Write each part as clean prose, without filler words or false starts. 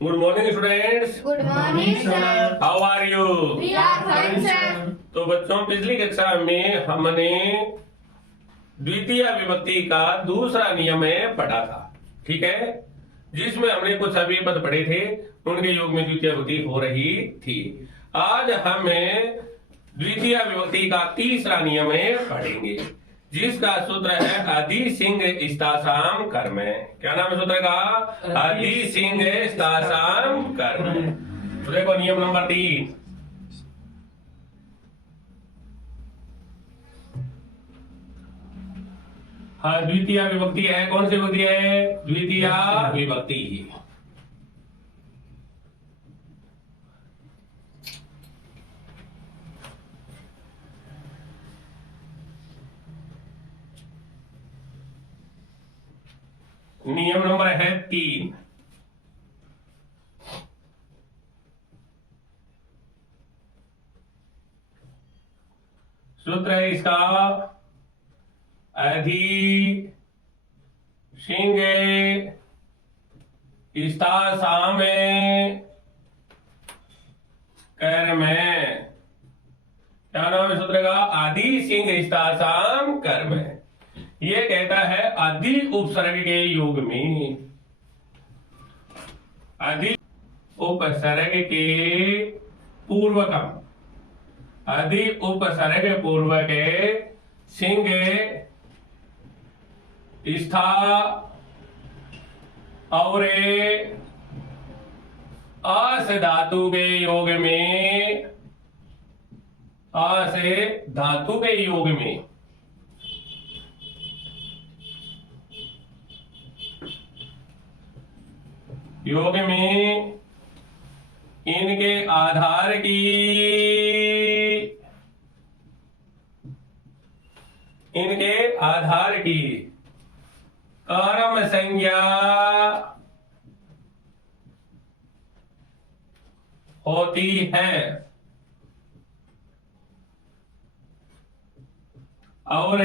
Good morning students. Good morning sir. How are you? We are fine sir. तो बच्चों, पिछली कक्षा में हमने द्वितीय विभक्ति का दूसरा नियम पढ़ा था, ठीक है, जिसमें हमने कुछ सभी पद पढ़े थे, उनके योग में द्वितीय विभक्ति हो रही थी। आज हमें द्वितीय विभक्ति का तीसरा नियम पढ़ेंगे, जिसका सूत्र है आदि सिंह स्तासाम कर्म। क्या नाम है सूत्र का? आदि सिंह स्तासाम कर्म। तो देखो नियम नंबर 3। हाँ, द्वितीय विभक्ति है। कौन सी विभक्ति है? द्वितीय विभक्ति। नियम नंबर है 3। सूत्र है इसका अधि सिंह स्तासाम कर्म। क्या नाम है सूत्र का? आदि सिंह स्तासाम कर्म। ये कहता है आदि उपसर्ग के योग में, आदि उपसर्ग के पूर्वकम, आदि उपसर्ग पूर्वक सिंह स्था और आस धातु के योग में, आस धातु के योग में इनके आधार की, इनके आधार की कर्म संज्ञा होती है और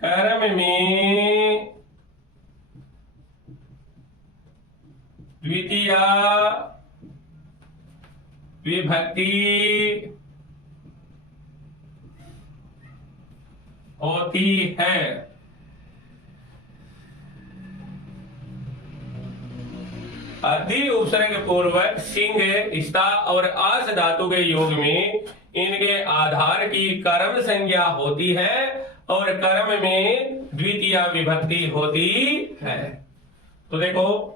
कर्म में द्वितीय विभक्ति होती है। आदि उपसर्ग पूर्वक सिंह स्था और आस धातु के योग में इनके आधार की कर्म संज्ञा होती है और कर्म में द्वितीय विभक्ति होती है। तो देखो,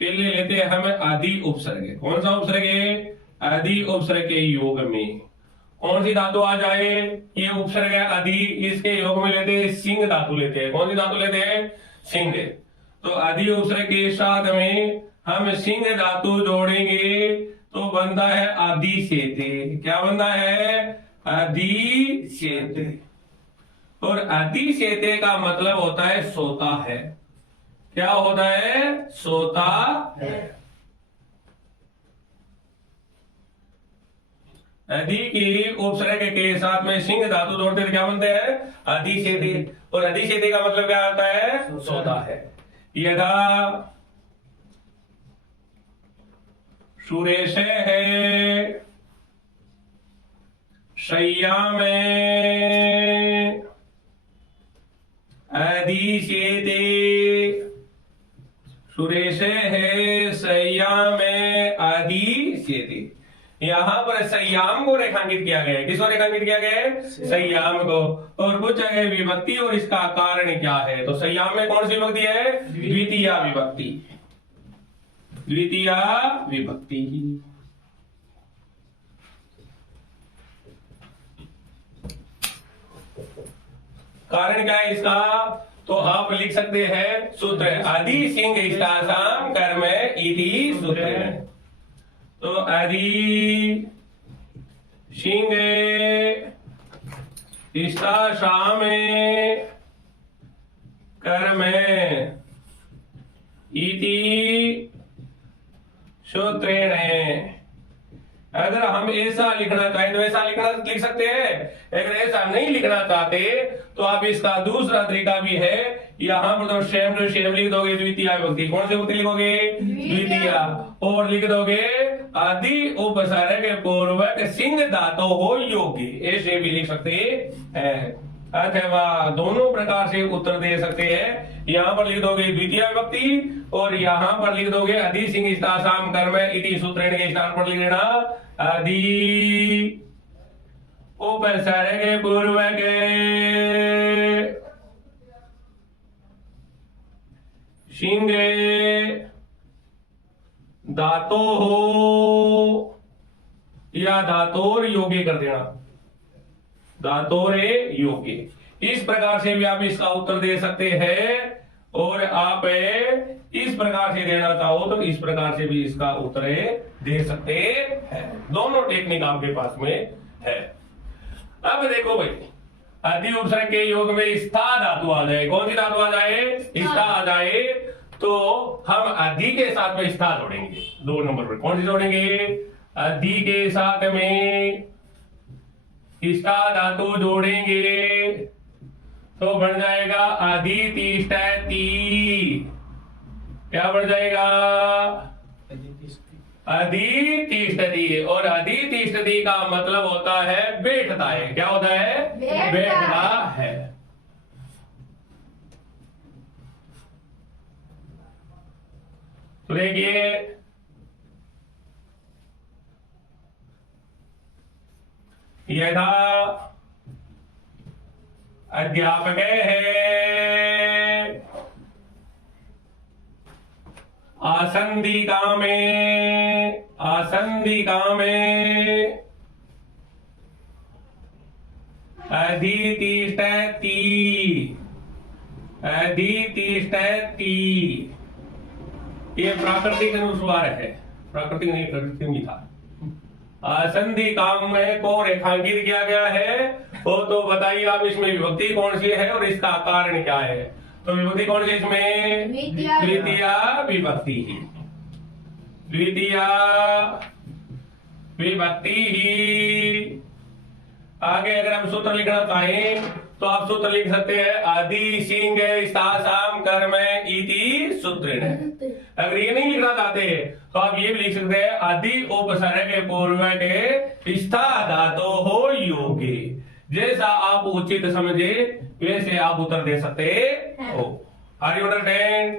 पहले लेते हैं हम आदि उपसर्ग। कौन सा उपसर्ग है? आदि उपसर्ग के योग में कौन सी धातु आ जाए? ये उपसर्ग है आदि, इसके योग में लेते हैं सिंह धातु लेते हैं। कौन सी धातु लेते हैं? सिंह। तो आदि उपसर्ग के साथ में हम सिंह धातु जोड़ेंगे तो बनता है आदि सेते। क्या बनता है? आदि सेते। और आदि सेते का मतलब होता है सोता है। क्या होता है? सोता है। आदि की उपसर्ग के साथ में सिंह धातु जोड़ते तो क्या बनते हैं? आदि सेते। और आदि सेते का मतलब क्या होता है? सोता है। यदा सुरेश है शय्या में आदि सेते, सुरेश है शय्या में आदि सेते। यहाँ पर सय्याम को रेखांकित किया गया है। किसको रेखांकित किया गया है? सय्याम को। और कुछ है विभक्ति और इसका कारण क्या है? तो सय्याम में कौन सी विभक्ति है? द्वितीय विभक्ति। द्वितीय विभक्ति। कारण क्या है इसका? तो आप लिख सकते हैं सूत्र आदि सिंह स्तासाम कर्म इति सूत्र। तो आदि सिंह स्तासाम कर्म इति सूत्रेण। अगर हम ऐसा लिखना चाहें तो ऐसा लिख सकते हैं। अगर ऐसा नहीं लिखना चाहते तो आप इसका दूसरा तरीका भी है, यहाँ पर तो सेम टू सेम लिख दोगे द्वितीय विभक्ति। कौन सी विभक्ति लिखोगे? द्वितीय। और लिख दोगे आदि उपसर्ग पूर्वक सिंह धातु हो योगी, ऐसे भी लिख सकते हैं। अथवा दोनों प्रकार से उत्तर दे सकते हैं। यहाँ पर लिख दोगे द्वितीय विभक्ति और यहाँ पर लिख दोगे अधि सिंह साम कर्म इति सूत्रेण के स्थान पर लिख देना अधि उपसर्ग पूर्वक सिंह धातु हो या धातोर योगी कर देना, धातोरे योगी। इस प्रकार से भी आप इसका उत्तर दे सकते हैं। और आप इस प्रकार से देना चाहो तो इस प्रकार से भी इसका उत्तर दे सकते हैं। दोनों टेक्निक आपके पास में है। अब देखो भाई, अधि उपसर्ग के योग में स्था धातु आ जाए। कौन सी धातु आ जाए? स्था आ जाए तो हम अधि के साथ में स्था जोड़ेंगे। 2 नंबर पर कौन सी जोड़ेंगे? अधि के साथ में स्था धातु जोड़ेंगे तो बन जाएगा अधि तिष्ठति। क्या बन जाएगा? अधि तिष्ठति। और अधि तिष्ठति का मतलब होता है बैठता है। क्या होता है? बैठता है। तो देखिए यथा अध्यापक है आसंदिका में अधितिष्ठति ये प्राकृतिक अनुस्वार है, प्राकृतिक नहीं प्रकृति में था। आसंधि काम में को रेखांकित किया गया है। तो बताइए आप इसमें विभक्ति कौन सी है और इसका कारण क्या है? तो विभक्ति कौन सी इसमें? द्वितीय विभक्ति ही, द्वितीय विभक्ति ही। आगे अगर हम सूत्र लिखना चाहें तो आप सूत्र लिख सकते हैं आदि सिंह साम कर्म इति सूत्रेण। अगर ये नहीं लिखना चाहते तो आप ये भी लिख सकते हैं आदि उपसर्ग पूर्वक स्था धातु हो योगी। जैसा आप उचित समझे वैसे आप उत्तर दे सकते हो। Are you understand?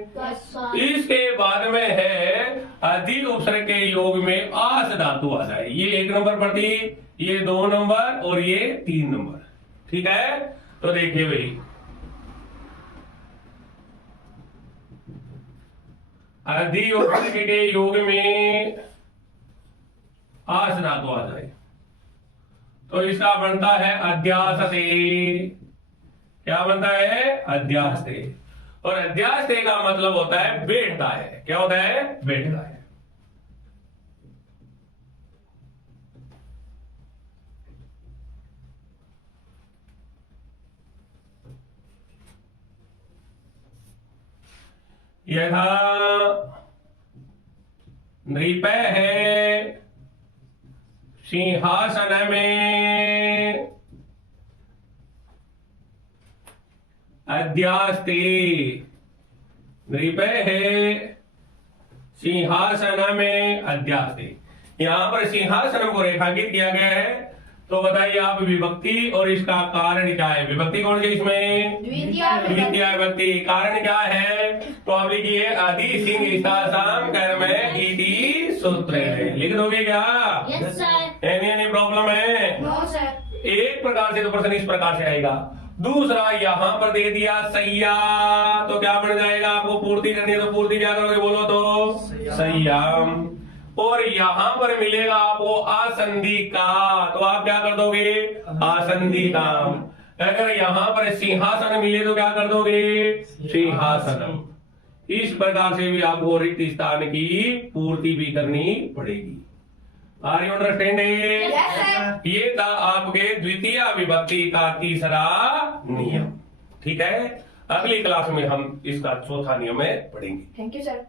इसके बाद में है अधि उपसर्ग के योग में आस धातु आ जाए। ये 1 नंबर पर थी, ये 2 नंबर और ये 3 नंबर। ठीक है, तो देखिए भाई अधि उपसर्ग के योग में आस धातु आ जाए तो इसका बनता है अध्यासते। क्या बनता है? अध्यासते। और अध्यासते का मतलब होता है बैठता है। क्या होता है? बैठता है। यथा नृप है सिंहासन में अध्यास्ते। नृप है सिंहासन में अध्यास्ते। यहां पर सिंहासन को रेखांकित किया गया है। तो बताइए आप विभक्ति और इसका कारण क्या है? विभक्ति कौन सी इसमें? द्वितीय विभक्ति। कारण क्या है? तो आप लिखिए अधि सिंह साम कर्म इति सूत्रेण। लिख दोगे क्या? Yes sir. एनी प्रॉब्लम है? No sir. एक प्रकार से तो प्रश्न इस प्रकार से आएगा। दूसरा यहां पर दे दिया सैया, तो क्या बन जाएगा? आपको पूर्ति करनी है तो पूर्ति क्या करोगे? बोलो तो सैयाम। और यहां पर मिलेगा आपको आसंधि का, तो आप क्या कर दोगे? आसंधि काम। अगर यहां पर सिंहासन मिले तो क्या कर दोगे? सिंहासनम। इस प्रकार से भी आपको रिक्त स्थान की पूर्ति भी करनी पड़ेगी। Are you understanding? Yes sir. ये था आपके द्वितीय विभक्ति का तीसरा नियम। ठीक है, अगली क्लास में हम इसका चौथा नियम में पढ़ेंगे। Thank you sir.